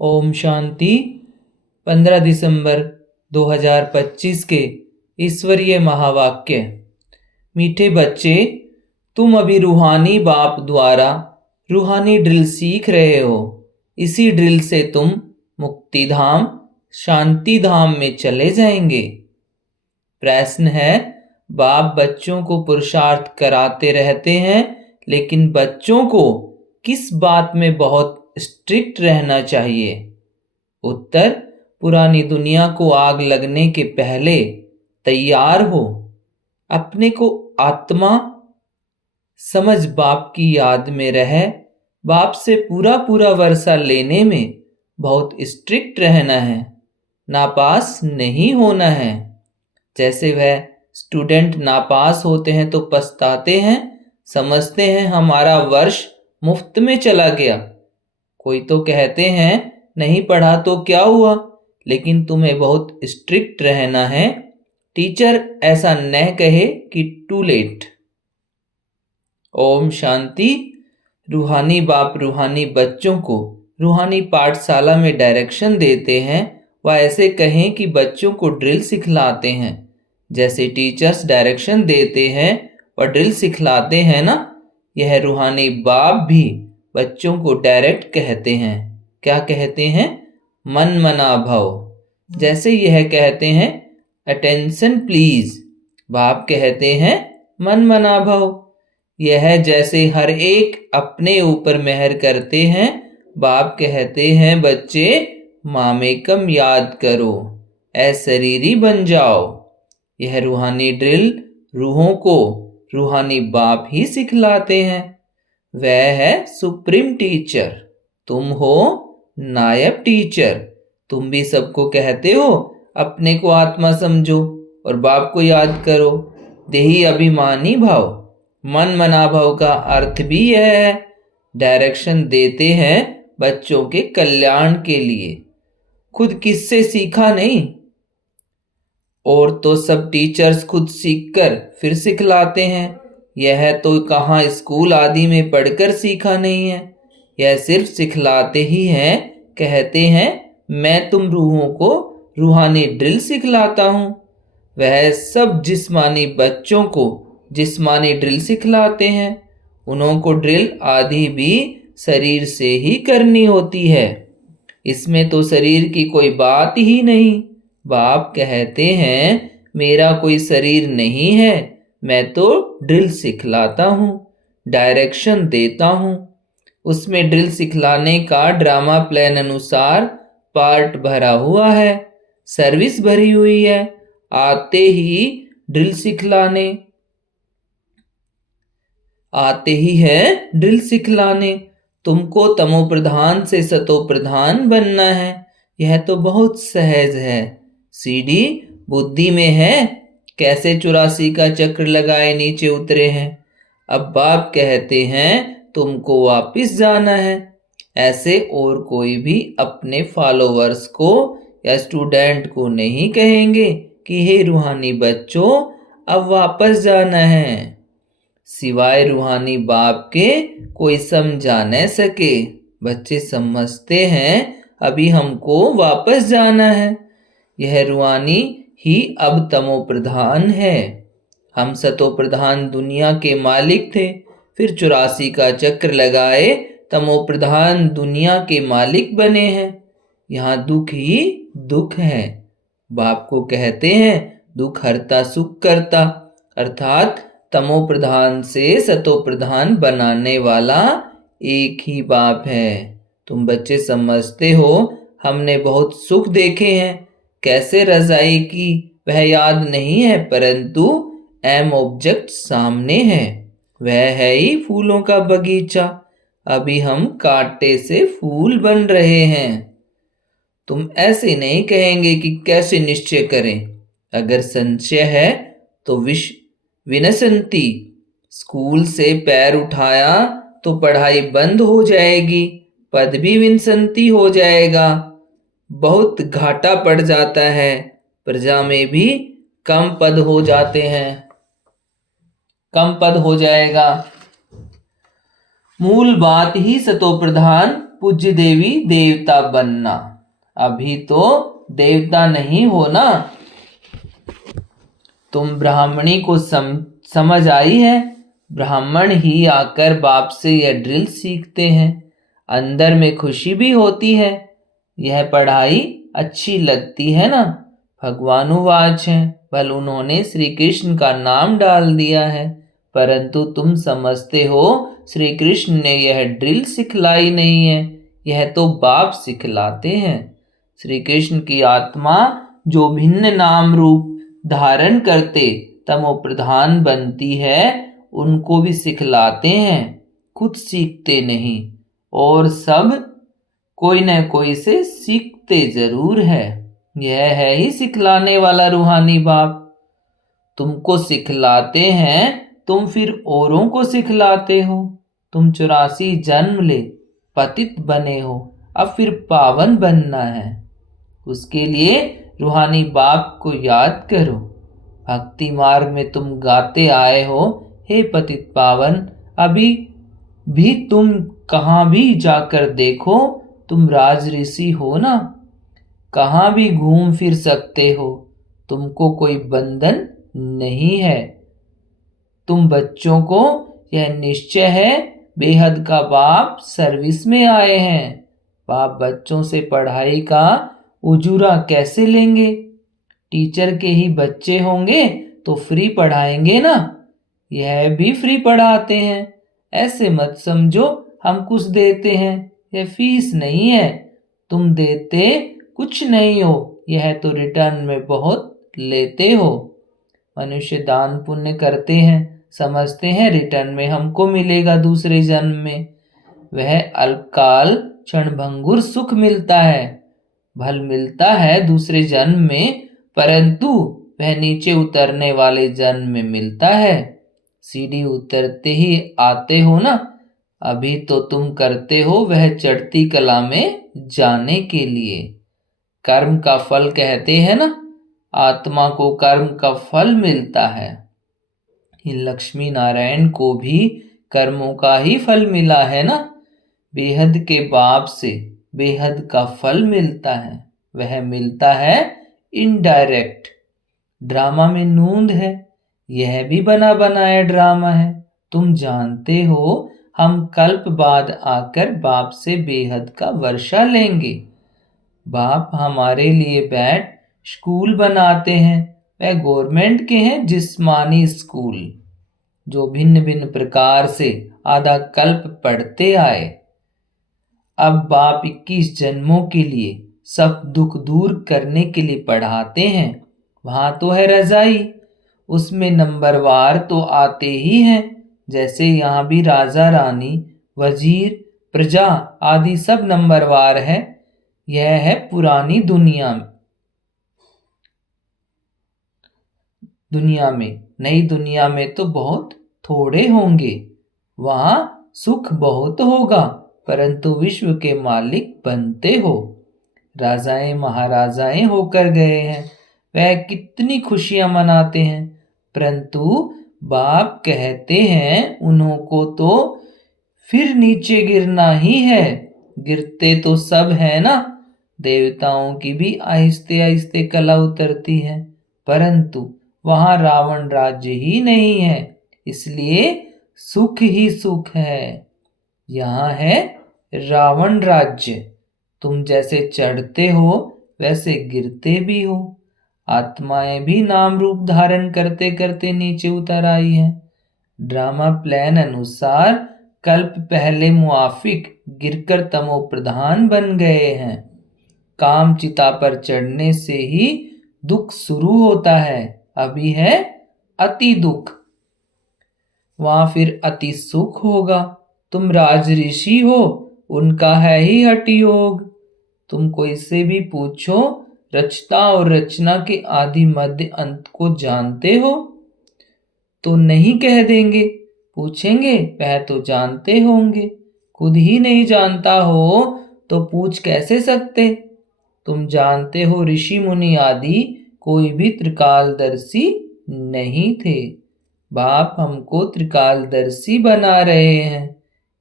ओम शांति। 15 दिसंबर 2025 के ईश्वरीय महावाक्य। मीठे बच्चे, तुम अभी रूहानी बाप द्वारा रूहानी ड्रिल सीख रहे हो। इसी ड्रिल से तुम मुक्ति धाम, शांति धाम में चले जाएंगे। प्रश्न है, बाप बच्चों को पुरुषार्थ कराते रहते हैं, लेकिन बच्चों को किस बात में बहुत स्ट्रिक्ट रहना चाहिए? उत्तर, पुरानी दुनिया को आग लगने के पहले तैयार हो। अपने को आत्मा समझ बाप की याद में रहे। बाप से पूरा वर्षा लेने में बहुत स्ट्रिक्ट रहना है, नापास नहीं होना है। जैसे वह स्टूडेंट नापास होते हैं तो पछताते हैं, समझते हैं हमारा वर्ष मुफ्त में चला गया। कोई तो कहते हैं नहीं पढ़ा तो क्या हुआ, लेकिन तुम्हें बहुत स्ट्रिक्ट रहना है। टीचर ऐसा न कहे कि टू लेट। ओम शांति। रूहानी बाप रूहानी बच्चों को रूहानी पाठशाला में डायरेक्शन देते हैं। वह ऐसे कहें कि बच्चों को ड्रिल सिखलाते हैं। जैसे टीचर्स डायरेक्शन देते हैं और ड्रिल सिखलाते हैं ना, यह रूहानी बाप भी बच्चों को डायरेक्ट कहते हैं। क्या कहते हैं? मन मना भव। जैसे यह कहते हैं अटेंशन प्लीज, बाप कहते हैं मन मना भव। यह जैसे हर एक अपने ऊपर मेहर करते हैं, बाप कहते हैं बच्चे मामेकम याद करो, अशरीरी बन जाओ। यह रूहानी ड्रिल रूहों को रूहानी बाप ही सिखलाते हैं। वह है सुप्रीम टीचर, तुम हो नायब टीचर। तुम भी सबको कहते हो अपने को आत्मा समझो और बाप को याद करो। देही अभिमानी भाव, मन मना भाव का अर्थ भी यह है। डायरेक्शन देते हैं बच्चों के कल्याण के लिए, खुद किससे सीखा नहीं। और तो सब टीचर्स खुद सीखकर फिर सिखलाते हैं। यह तो कहाँ स्कूल आदि में पढ़कर सीखा नहीं है, यह सिर्फ सिखलाते ही हैं। कहते हैं मैं तुम रूहों को रूहानी ड्रिल सिखलाता हूँ। वह सब जिस्मानी बच्चों को जिस्मानी ड्रिल सिखलाते हैं। उन्हों ड्रिल आदि भी शरीर से ही करनी होती है। इसमें तो शरीर की कोई बात ही नहीं। बाप कहते हैं मेरा कोई शरीर नहीं है, मैं तो ड्रिल सिखलाता हूँ, डायरेक्शन देता हूँ। उसमें ड्रिल सिखलाने का ड्रामा प्लान अनुसार पार्ट भरा हुआ है, सर्विस भरी हुई है। आते ही ड्रिल सिखलाने, आते ही है ड्रिल सिखलाने। तुमको तमो प्रधान से सतो प्रधान बनना है। यह तो बहुत सहज है। सीढ़ी बुद्धि में है, कैसे 84 का चक्र लगाए नीचे उतरे हैं। अब बाप कहते हैं तुमको वापिस जाना है। ऐसे और कोई भी अपने फॉलोवर्स को या स्टूडेंट को नहीं कहेंगे कि हे रूहानी बच्चों अब वापस जाना है। सिवाय रूहानी बाप के कोई समझा न सके। बच्चे समझते हैं अभी हमको वापस जाना है। यह रूहानी ही अब तमो प्रधान है। हम सतो प्रधान दुनिया के मालिक थे, फिर 84 का चक्र लगाए तमो प्रधान दुनिया के मालिक बने हैं। यहाँ दुख ही दुख है। बाप को कहते हैं दुख हरता सुख करता, अर्थात तमो प्रधान से सतो प्रधान बनाने वाला एक ही बाप है। तुम बच्चे समझते हो हमने बहुत सुख देखे हैं, कैसे रजाई की वह याद नहीं है, परंतु एम ऑब्जेक्ट सामने है। वह है ही फूलों का बगीचा। अभी हम कांटे से फूल बन रहे हैं। तुम ऐसे नहीं कहेंगे कि कैसे निश्चय करें। अगर संशय है तो विनसंती, स्कूल से पैर उठाया तो पढ़ाई बंद हो जाएगी, पद भी विनसंती हो जाएगा, बहुत घाटा पड़ जाता है, प्रजा में भी कम पद हो जाते हैं, कम पद हो जाएगा। मूल बात ही सतो प्रधान पूज्य देवी देवता बनना। अभी तो देवता नहीं हो ना। तुम ब्राह्मणी को समझ आई है। ब्राह्मण ही आकर बाप से यह ड्रिल सीखते हैं। अंदर में खुशी भी होती है। यह पढ़ाई अच्छी लगती है ना। भगवानुवाच है, भल उन्होंने श्री कृष्ण का नाम डाल दिया है, परंतु तुम समझते हो श्री कृष्ण ने यह ड्रिल सिखलाई नहीं है, यह तो बाप सिखलाते हैं। श्री कृष्ण की आत्मा जो भिन्न नाम रूप धारण करते तमो प्रधान बनती है, उनको भी सिखलाते हैं, खुद सीखते नहीं। और सब कोई न कोई से सीखते जरूर है। यह है ही सिखलाने वाला रूहानी बाप। तुमको सिखलाते हैं, तुम फिर औरों को सिखलाते हो। तुम 84 जन्म ले पतित बने हो, अब फिर पावन बनना है। उसके लिए रूहानी बाप को याद करो। भक्ति मार्ग में तुम गाते आए हो, हे पतित पावन, अभी भी तुम कहाँ भी जाकर देखो, तुम राज ऋषि हो ना। कहाँ भी घूम फिर सकते हो, तुमको कोई बंधन नहीं है। तुम बच्चों को यह निश्चय है, बेहद का बाप सर्विस में आए हैं। बाप बच्चों से पढ़ाई का उजूरा कैसे लेंगे? टीचर के ही बच्चे होंगे तो फ्री पढ़ाएंगे ना। यह भी फ्री पढ़ाते हैं। ऐसे मत समझो हम कुछ देते हैं, यह फीस नहीं है। तुम देते कुछ नहीं हो, यह तो रिटर्न में बहुत लेते हो। मनुष्य दान पुण्य करते हैं, समझते हैं रिटर्न में हमको मिलेगा दूसरे जन्म में। वह अल्पकाल क्षणभंगुर सुख मिलता है, भल मिलता है दूसरे जन्म में, परंतु वह नीचे उतरने वाले जन्म में मिलता है। सीढ़ी उतरते ही आते हो ना, अभी तो तुम करते हो वह चढ़ती कला में जाने के लिए। कर्म का फल कहते हैं ना, आत्मा को कर्म का फल मिलता है। लक्ष्मी नारायण को भी कर्मों का ही फल मिला है ना। बेहद के बाप से बेहद का फल मिलता है, वह मिलता है इनडायरेक्ट। ड्रामा में नूंद है, यह भी बना बनाया ड्रामा है। तुम जानते हो हम कल्प बाद आकर बाप से बेहद का वर्षा लेंगे। बाप हमारे लिए बैठ स्कूल बनाते हैं, वह गवर्नमेंट के हैं जिस्मानी स्कूल, जो भिन्न भिन्न प्रकार से आधा कल्प पढ़ते आए। अब बाप 21 जन्मों के लिए सब दुख दूर करने के लिए पढ़ाते हैं। वहां तो है रजाई, उसमें नंबरवार तो आते ही हैं। जैसे यहाँ भी राजा रानी वजीर प्रजा आदि सब नंबरवार है। यह है पुरानी दुनिया में। नई दुनिया में तो बहुत थोड़े होंगे, वहां सुख बहुत होगा, परंतु विश्व के मालिक बनते हो। राजाएं महाराजाएं होकर गए हैं, वह कितनी खुशियां मनाते हैं, परंतु बाप कहते हैं उन्हों को तो फिर नीचे गिरना ही है। गिरते तो सब है ना। देवताओं की भी आहिस्ते आहिस्ते कला उतरती है, परंतु वहां रावण राज्य ही नहीं है, इसलिए सुख ही सुख है। यहाँ है रावण राज्य। तुम जैसे चढ़ते हो वैसे गिरते भी हो। आत्माएं भी नाम रूप धारण करते करते नीचे उतर आई हैं। ड्रामा प्लान अनुसार कल्प पहले मुआफिक गिरकर तमो प्रधान बन गए हैं। काम चिता पर चढ़ने से ही दुख शुरू होता है। अभी है अति दुख, वहां फिर अति सुख होगा। तुम राज ऋषि हो, उनका है ही हठ योग। तुम कोई से भी पूछो, रचना और रचना के आदि मध्य अंत को जानते हो? तो नहीं कह देंगे। पूछेंगे वह तो जानते होंगे, खुद ही नहीं जानता हो तो पूछ कैसे सकते? तुम जानते हो ऋषि मुनि आदि कोई भी त्रिकालदर्शी नहीं थे। बाप हमको त्रिकालदर्शी बना रहे हैं।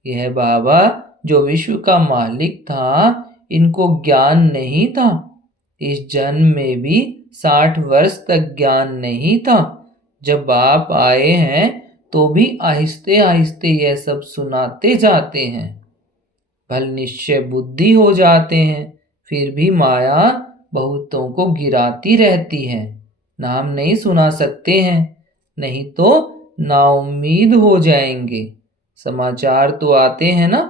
यह बाबा जो विश्व का मालिक था, इनको ज्ञान नहीं था। इस जन्म में भी 60 वर्ष तक ज्ञान नहीं था। जब आप आए हैं तो भी आहिस्ते आहिस्ते यह सब सुनाते जाते हैं। भल निश्चय बुद्धि हो जाते हैं, फिर भी माया बहुतों को गिराती रहती है। नाम नहीं सुना सकते हैं, नहीं तो नाउम्मीद हो जाएंगे। समाचार तो आते हैं ना,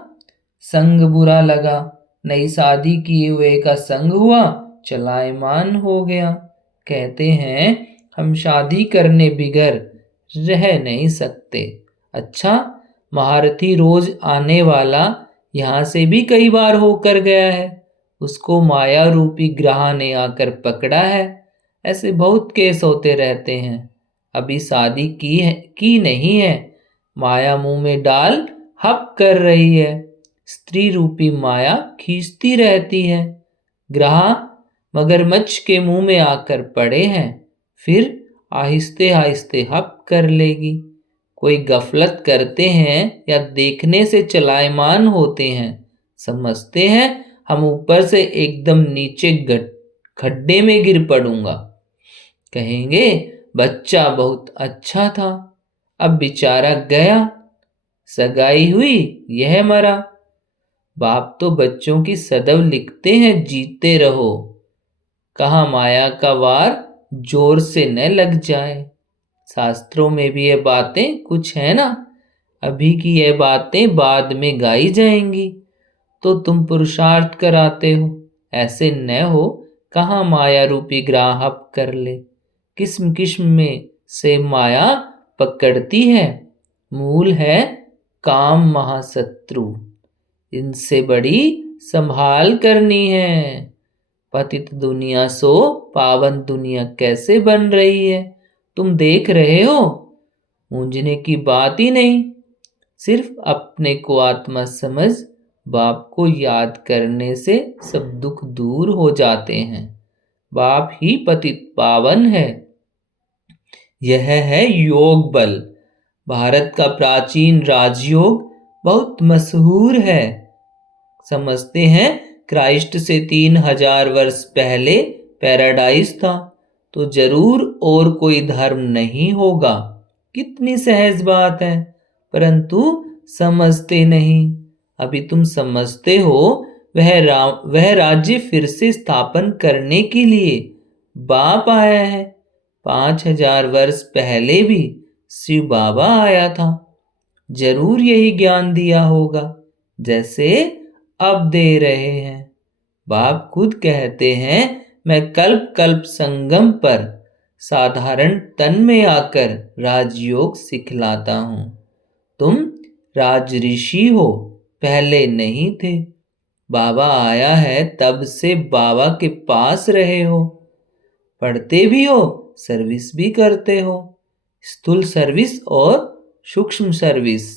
संग बुरा लगा, नई शादी किए हुए का संग हुआ, चलायमान हो गया। कहते हैं हम शादी करने बिगर रह नहीं सकते। अच्छा, महारथी रोज आने वाला यहाँ से भी कई बार होकर गया है, उसको माया रूपी ग्रह ने आकर पकड़ा है। ऐसे बहुत केस होते रहते हैं। अभी शादी की नहीं है, माया मुंह में डाल हप कर रही है। स्त्री रूपी माया खींचती रहती है। ग्रह मगरमच्छ के मुंह में आकर पड़े हैं, फिर आहिस्ते आहिस्ते हप कर लेगी। कोई गफलत करते हैं या देखने से चलायमान होते हैं, समझते हैं हम ऊपर से एकदम नीचे खड्डे में गिर पड़ूंगा। कहेंगे बच्चा बहुत अच्छा था, अब बेचारा गया, सगाई हुई यह मरा। बाप तो बच्चों की सदैव लिखते हैं जीते रहो, कहा माया का वार जोर से न लग जाए। शास्त्रों में भी ये बातें कुछ है ना। अभी की ये बातें बाद में गाई जाएंगी, तो तुम पुरुषार्थ कराते हो। ऐसे न हो, कहाँ माया रूपी ग्राहप कर ले। किस्म किस्म में से माया पकड़ती है। मूल है काम महाशत्रु, इनसे बड़ी संभाल करनी है। पतित दुनिया सो पावन दुनिया कैसे बन रही है, तुम देख रहे हो। मूंझने की बात ही नहीं, सिर्फ अपने को आत्मा समझ बाप को याद करने से सब दुख दूर हो जाते हैं। बाप ही पतित पावन है। यह है योग बल। भारत का प्राचीन राजयोग बहुत मशहूर है। समझते हैं क्राइस्ट से 3000 वर्ष पहले पैराडाइज था, तो जरूर और कोई धर्म नहीं होगा। कितनी सहज बात है, परंतु समझते नहीं। अभी तुम समझते हो, वह राज्य फिर से स्थापन करने के लिए बाप आया है। 5000 वर्ष पहले भी शिव बाबा आया था, जरूर यही ज्ञान दिया होगा जैसे अब दे रहे हैं। बाप खुद कहते हैं मैं कल्प कल्प संगम पर साधारण तन में आकर राजयोग सिखलाता हूँ। तुम राज ऋषि हो, पहले नहीं थे। बाबा आया है तब से बाबा के पास रहे हो, पढ़ते भी हो, सर्विस भी करते हो। स्थूल सर्विस और सूक्ष्म सर्विस।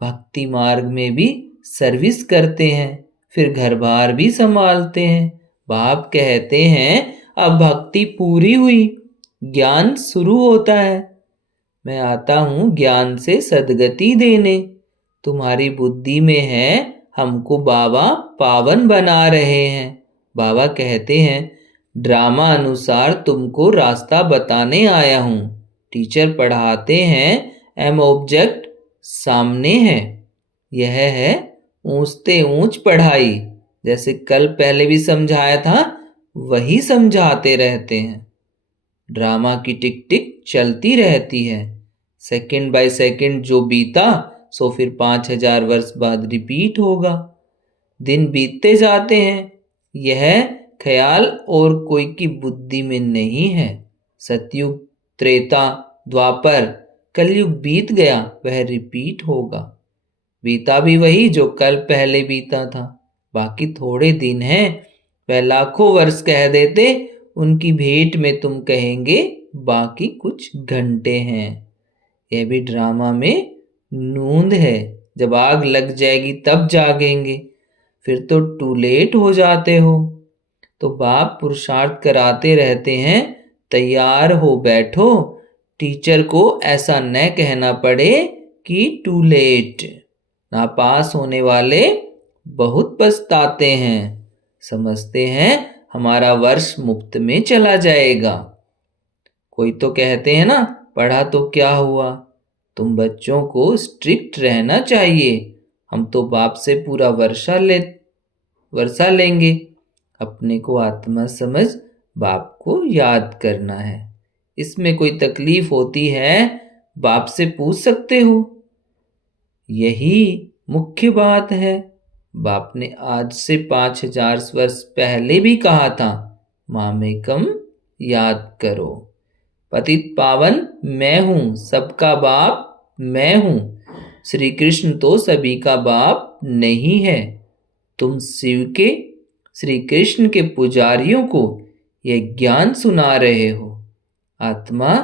भक्ति मार्ग में भी सर्विस करते हैं, फिर घर बार भी संभालते हैं। बाप कहते हैं अब भक्ति पूरी हुई, ज्ञान शुरू होता है। मैं आता हूँ ज्ञान से सद्गति देने। तुम्हारी बुद्धि में है हमको बाबा पावन बना रहे हैं। बाबा कहते हैं ड्रामा अनुसार तुमको रास्ता बताने आया हूँ। टीचर पढ़ाते हैं एम ऑब्जेक्ट सामने है। यह है ऊंचते ऊंच पढ़ाई। जैसे कल पहले भी समझाया था, वही समझाते रहते हैं। ड्रामा की टिक टिक चलती रहती है। सेकंड बाय सेकंड जो बीता सो फिर 5000 वर्ष बाद रिपीट होगा। दिन बीतते जाते हैं, यह ख्याल और कोई की बुद्धि में नहीं है। सतयुग, त्रेता, द्वापर, कलयुग बीत गया, वह रिपीट होगा। बीता भी वही जो कल पहले बीता था। बाकी थोड़े दिन हैं, वह लाखों वर्ष कह देते, उनकी भेंट में तुम कहेंगे बाकी कुछ घंटे हैं। यह भी ड्रामा में नूंद है। जब आग लग जाएगी तब जागेंगे, फिर तो टू लेट हो जाते हो। तो बाप पुरुषार्थ कराते रहते हैं, तैयार हो बैठो। टीचर को ऐसा न कहना पड़े कि टू लेट। नापास होने वाले बहुत पछताते हैं, समझते हैं हमारा वर्ष मुफ्त में चला जाएगा। कोई तो कहते हैं ना, पढ़ा तो क्या हुआ, तुम बच्चों को स्ट्रिक्ट रहना चाहिए, हम तो बाप से पूरा वर्षा लेंगे। अपने को आत्मा समझ बाप को याद करना है। इसमें कोई तकलीफ होती है, बाप से पूछ सकते हो। यही मुख्य बात है। बाप ने आज से 5000 वर्ष पहले भी कहा था, मामेकम याद करो। पतित पावन मैं हूं, सबका बाप मैं हूं। श्री कृष्ण तो सभी का बाप नहीं है। तुम शिव के, श्री कृष्ण के पुजारियों को यह ज्ञान सुना रहे हो। आत्मा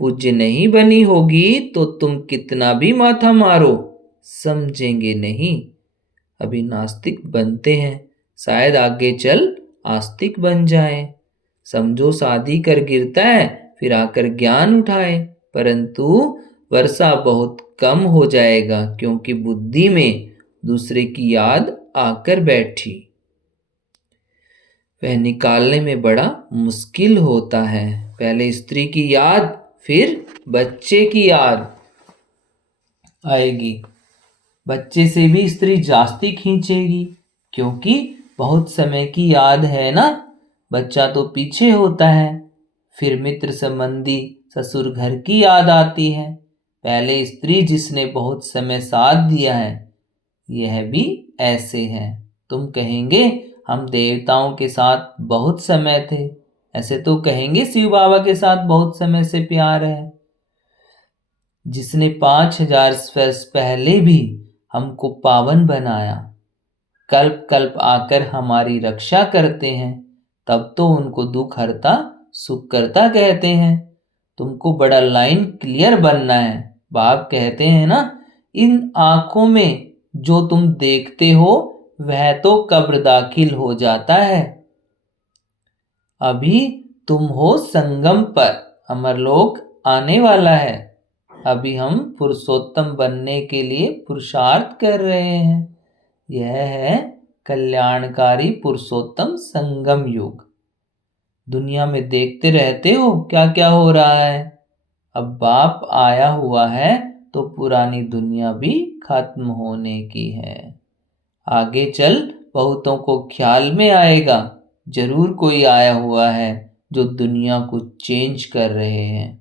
पूज्य नहीं बनी होगी तो तुम कितना भी माथा मारो, समझेंगे नहीं। अभी नास्तिक बनते हैं, शायद आगे चल आस्तिक बन जाए। समझो शादी कर गिरता है, फिर आकर ज्ञान उठाए, परंतु वर्षा बहुत कम हो जाएगा, क्योंकि बुद्धि में दूसरे की याद आकर बैठी। वह निकालने में बड़ा मुश्किल होता है। पहले स्त्री की याद, फिर बच्चे की याद आएगी। बच्चे से भी स्त्री जास्ती खींचेगी, क्योंकि बहुत समय की याद है ना। बच्चा तो पीछे होता है, फिर मित्र संबंधी ससुर घर की याद आती है, पहले स्त्री जिसने बहुत समय साथ दिया है। यह भी ऐसे है। तुम कहेंगे हम देवताओं के साथ बहुत समय थे, ऐसे तो कहेंगे शिव बाबा के साथ बहुत समय से प्यार है। जिसने 5000 वर्ष पहले भी हमको पावन बनाया, कल्प कल्प आकर हमारी रक्षा करते हैं, तब तो उनको दुख हरता सुख करता कहते हैं। तुमको बड़ा लाइन क्लियर बनना है। बाप कहते हैं ना, इन आंखों में जो तुम देखते हो वह तो कब्र दाखिल हो जाता है। अभी तुम हो संगम पर, अमरलोक आने वाला है। अभी हम पुरुषोत्तम बनने के लिए पुरुषार्थ कर रहे हैं। यह है कल्याणकारी पुरुषोत्तम संगम युग। दुनिया में देखते रहते हो क्या क्या हो रहा है। अब बाप आया हुआ है तो पुरानी दुनिया भी खत्म होने की है। आगे चल बहुतों को ख्याल में आएगा, जरूर कोई आया हुआ है जो दुनिया को चेंज कर रहे हैं।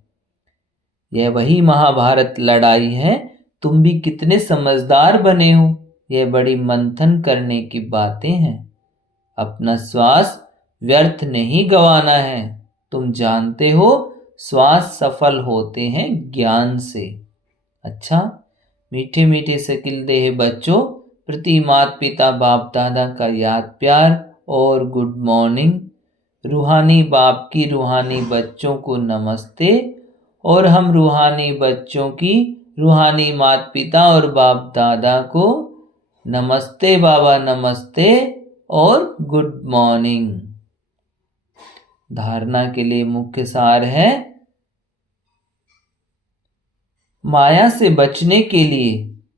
यह वही महाभारत लड़ाई है। तुम भी कितने समझदार बने हो, यह बड़ी मंथन करने की बातें हैं। अपना श्वास व्यर्थ नहीं गंवाना है। तुम जानते हो श्वास सफल होते हैं ज्ञान से। अच्छा, मीठे मीठे सकिल देह बच्चों, प्रति माता पिता बाप दादा का याद प्यार और गुड मॉर्निंग। रूहानी बाप की रूहानी बच्चों को नमस्ते, और हम रूहानी बच्चों की रूहानी माता पिता और बाप दादा को नमस्ते बाबा, नमस्ते और गुड मॉर्निंग। धारणा के लिए मुख्य सार है, माया से बचने के लिए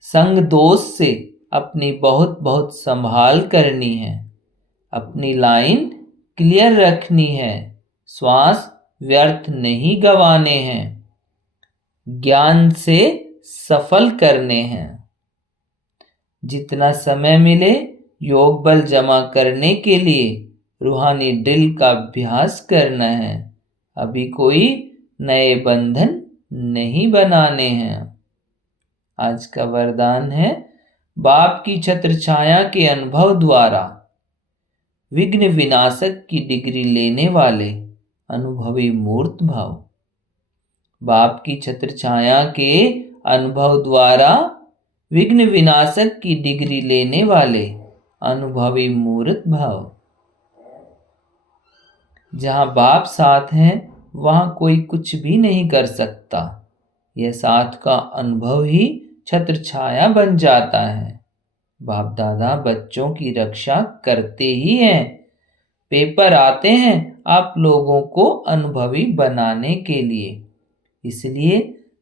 संग दोष से अपनी बहुत बहुत संभाल करनी है। अपनी लाइन क्लियर रखनी है। श्वास व्यर्थ नहीं गंवाने हैं, ज्ञान से सफल करने हैं। जितना समय मिले योग बल जमा करने के लिए रूहानी ड्रिल का अभ्यास करना है। अभी कोई नए बंधन नहीं बनाने हैं। आज का वरदान है, बाप की छत्र छाया के अनुभव द्वारा विघ्न विनाशक की डिग्री लेने वाले अनुभवी मूर्त भाव। बाप की छत्र छाया के अनुभव द्वारा विघ्न विनाशक की डिग्री लेने वाले अनुभवी मूर्त भाव। जहां बाप साथ हैं वहां कोई कुछ भी नहीं कर सकता। यह साथ का अनुभव ही छत्र छाया बन जाता है। बाप दादा बच्चों की रक्षा करते ही हैं। पेपर आते हैं आप लोगों को अनुभवी बनाने के लिए। इसलिए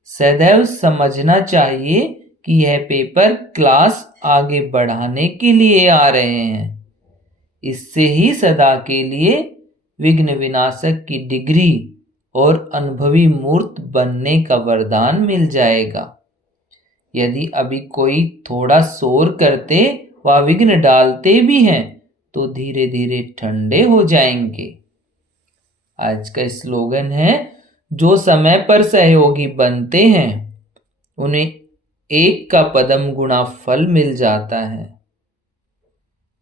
सदैव समझना चाहिए कि यह पेपर क्लास आगे बढ़ाने के लिए आ रहे हैं। इससे ही सदा के लिए विघ्न विनाशक की डिग्री और अनुभवी मूर्त बनने का वरदान मिल जाएगा। यदि अभी कोई थोड़ा शोर करते व विघ्न डालते भी हैं तो धीरे धीरे ठंडे हो जाएंगे। आज का स्लोगन है, जो समय पर सहयोगी बनते हैं उन्हें एक का पदम गुणा फल मिल जाता है।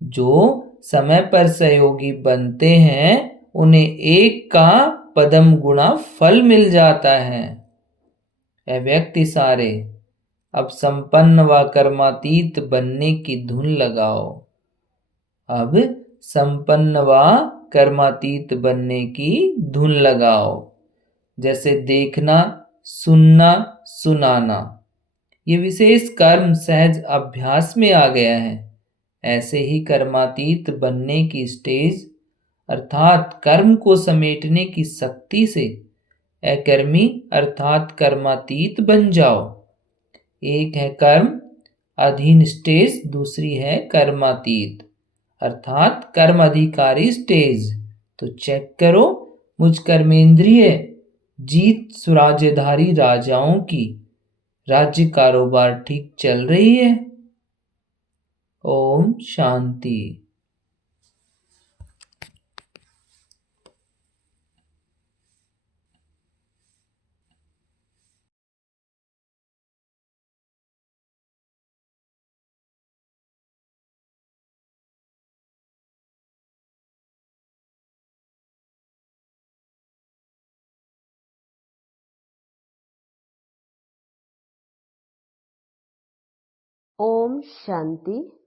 जो समय पर सहयोगी बनते हैं उन्हें एक का पदम गुणा फल मिल जाता है। ए व्यक्ति सारे, अब संपन्न व कर्मातीत बनने की धुन लगाओ। अब संपन्न व कर्मातीत बनने की धुन लगाओ। जैसे देखना, सुनना, सुनाना, ये विशेष कर्म सहज अभ्यास में आ गया है। ऐसे ही कर्मातीत बनने की स्टेज अर्थात कर्म को समेटने की शक्ति से अकर्मी अर्थात कर्मातीत बन जाओ। एक है कर्म अधीन स्टेज, दूसरी है कर्मातीत अर्थात कर्म अधिकारी स्टेज। तो चेक करो, मुझ कर्मेंद्रिय जीत सुराज्यधारी राजाओं की राज्य कारोबार ठीक चल रही है। ओम शांति। ओम शांति।